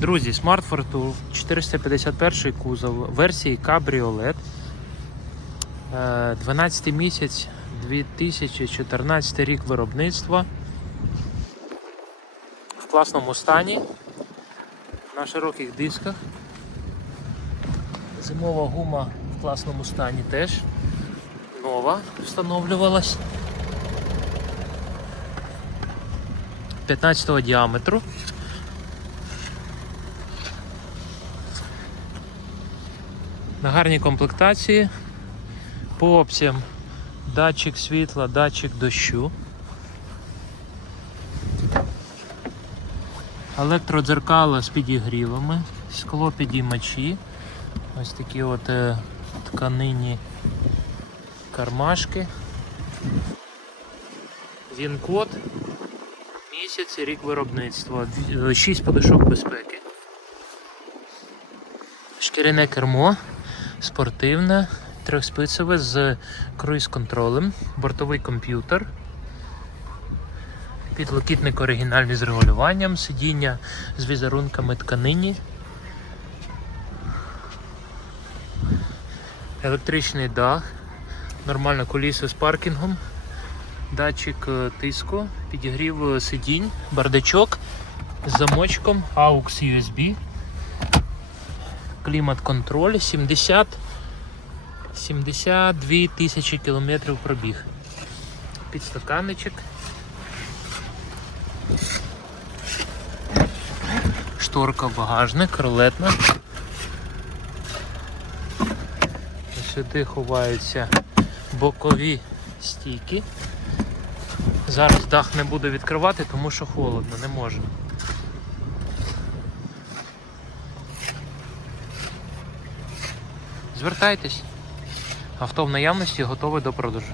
Друзі, Fortwo 451 кузов версії Cabriolet. Е, 12 місяць 2014 рік виробництва. В класному стані. На широких дисках. Зимова гума в класному стані теж. Нова встановлювалась. 15 діаметру. На гарній комплектації. По опціям датчик світла, датчик дощу. Електродзеркало з підігрівами, скло підіймачі. Ось такі от е, тканині кармашки. Він-код, місяць і рік виробництва, 6 подушок безпеки. Шкіряне кермо, спортивне, трьохспицеве з круїз-контролем, бортовий комп'ютер, підлокітник оригінальний з регулюванням, сидіння з візерунками тканині, електричний дах, нормальне колісо з паркінгом, датчик е, тиску, підігрів е, сидінь, бардачок з замочком, AUX USB клімат-контроль 70 72 тисячі кілометрів пробіг. Підстаканничок. Шторка багажник, рулетна. Сюди ховаються бокові стійки. Зараз дах не буду відкривати, тому що холодно, не можу. Звертайтесь. Авто в наявності готове до продажу.